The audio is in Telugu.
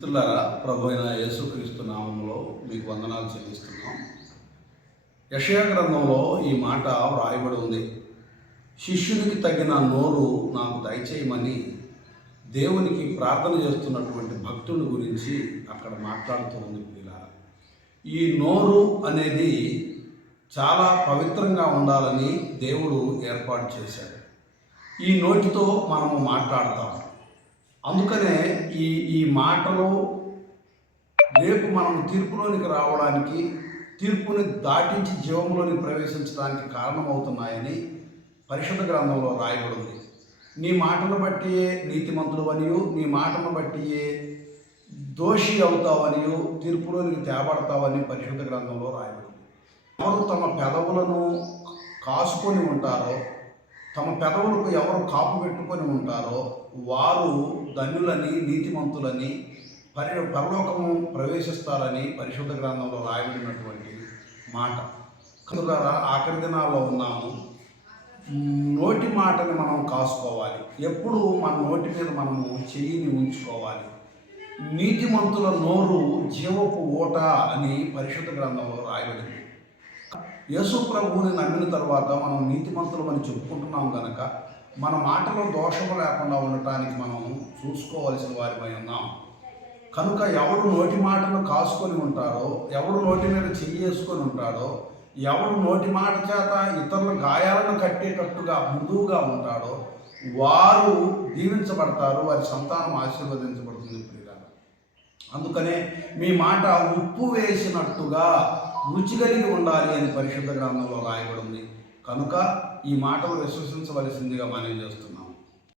మిత్రులారా, ప్రభు అయిన యేసుక్రీస్తు నామములో మీకు వందనాలు చెల్లిస్తున్నాం. యెషయా గ్రంథంలో ఈ మాట వ్రాయబడి ఉంది. శిష్యునికి తగిన నోరు నాకు దయచేయమని దేవునికి ప్రార్థన చేస్తున్నటువంటి భక్తుల గురించి అక్కడ మాట్లాడుతూ ఉంది. ప్రియులారా, ఈ నోరు అనేది చాలా పవిత్రంగా ఉండాలని దేవుడు ఏర్పాటు చేశాడు. ఈ నోటితో మనము మాట్లాడతాం. అందుకనే ఈ మాటలు రేపు మనం తీర్పులోనికి రావడానికి, తీర్పుని దాటించి జీవంలోని ప్రవేశించడానికి కారణమవుతున్నాయని పరిశుద్ధ గ్రంథంలో రాయబడింది. నీ మాటను బట్టి నీతిమంతుడు అనియు, నీ మాటను బట్టి దోషి అవుతావనియు, తీర్పులోనికి తేబడతావని పరిశుద్ధ గ్రంథంలో రాయబడింది. ఎవరు తమ పెదవులను కాసుకొని ఉంటారో, తమ పెదవులకు ఎవరు కాపు పెట్టుకొని ఉంటారో వారు ధన్యులని, నీతిమంతులని, పరలోకము ప్రవేశిస్తారని పరిశుద్ధ గ్రంథంలో రాయబడినటువంటి మాట. కనులారా, ఆఖరి దినాల్లో ఉన్నాము. నోటి మాటని మనం కాసుకోవాలి. ఎప్పుడు మన నోటి మీద మనము చెయ్యిని ఉంచుకోవాలి. నీతిమంతుల నోరు జీవపు ఓట అని పరిశుద్ధ గ్రంథంలో రాయబడింది. యేసు ప్రభువుని నమ్మిన తర్వాత మనం నీతిమంతులమని చెప్పుకుంటున్నాం కనుక మన మాటలో దోషము లేకుండా ఉండటానికి మనం చూసుకోవలసిన వారిపై ఉన్నాం. కనుక ఎవడు నోటి మాటను కాసుకొని ఉంటాడో, ఎవడు నోటి మీద చెయ్యేసుకొని ఉంటాడో, ఎవడు నోటి మాట చేత ఇతరుల గాయాలను కట్టేటట్టుగా మృదువుగా ఉంటాడో వారు దీవించబడతారు, వారి సంతానం ఆశీర్వదించబడుతుంది. ప్రియులారా, అందుకనే మీ మాట ఉప్పు వేసినట్టుగా రుచి కలిగి ఉండాలి అని పరిశుద్ధ గ్రంథంలో రాయబడింది. కనుక ఈ మాటలు విశ్వసించవలసిందిగా మనం చేస్తున్నాం.